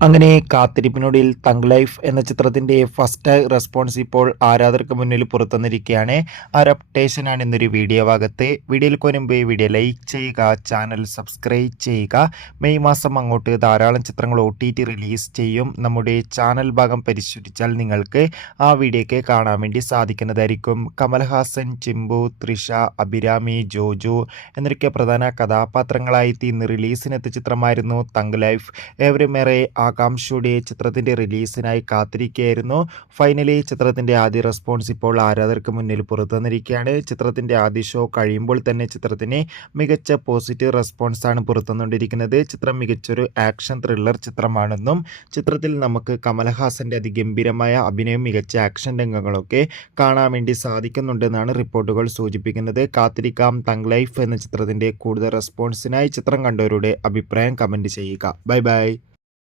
അങ്ങനെ കാത്തിരിപ്പിനൊടുവിൽ thug life എന്ന ചിത്രത്തിന്റെ ഫസ്റ്റ് റെസ്പോൺസ് ഇപ്പോൾ ആരാധകർക്ക് മുന്നിൽ പുറത്തുവന്നിരിക്കുകയാണ്. ആ ഒരു അപ്ഡേഷനാണ് ഇന്നൊരു വീഡിയോ ഭാഗത്ത്. വീഡിയോയിൽ മുൻപ് വീഡിയോ ലൈക്ക് ചെയ്യുക, ചാനൽ സബ്സ്ക്രൈബ് ചെയ്യുക. മെയ് മാസം അങ്ങോട്ട് ധാരാളം ചിത്രങ്ങൾ OTT റിലീസ് ചെയ്യും. നമ്മുടെ ചാനൽ ഭാഗം പരിശോധിച്ചാൽ നിങ്ങൾക്ക് ആ വീഡിയോയ്ക്ക് കാണാൻ വേണ്ടി സാധിക്കുന്നതായിരിക്കും. കമൽഹാസൻ, ചിമ്പു, തൃഷ, അഭിരാമി, ജോജു എന്നൊക്കെ പ്രധാന കഥാപാത്രങ്ങളായി ഇന്ന് റിലീസിനെത്തിയ ചിത്രമായിരുന്നു തഗ് ലൈഫ്. ഏവരുമേറെ ആകാംക്ഷയോടെ ചിത്രത്തിന്റെ റിലീസിനായി കാത്തിരിക്കുകയായിരുന്നു. ഫൈനലി ചിത്രത്തിന്റെ ആദ്യ റെസ്പോൺസ് ഇപ്പോൾ ആരാധകർക്ക് മുന്നിൽ പുറത്തുവന്നിരിക്കുകയാണ്. ചിത്രത്തിന്റെ ആദ്യ ഷോ കഴിയുമ്പോൾ തന്നെ ചിത്രത്തിന് മികച്ച പോസിറ്റീവ് റെസ്പോൺസ് ആണ് പുറത്തുവന്നുകൊണ്ടിരിക്കുന്നത്. ചിത്രം മികച്ചൊരു ആക്ഷൻ ത്രില്ലർ ചിത്രമാണെന്നും ചിത്രത്തിൽ നമുക്ക് കമൽഹാസന്റെ അതിഗംഭീരമായ അഭിനയം, മികച്ച ആക്ഷൻ രംഗങ്ങളൊക്കെ കാണാൻ വേണ്ടി സാധിക്കുന്നുണ്ടെന്നാണ് റിപ്പോർട്ടുകൾ സൂചിപ്പിക്കുന്നത്. കാത്തിരിക്കാം തഗ് ലൈഫ് എന്ന ചിത്രത്തിന്റെ കൂടുതൽ റെസ്പോൺസിനായി. ചിത്രം കണ്ടവരുടെ അഭിപ്രായം കമന്റ് ചെയ്യുക. Bye bye.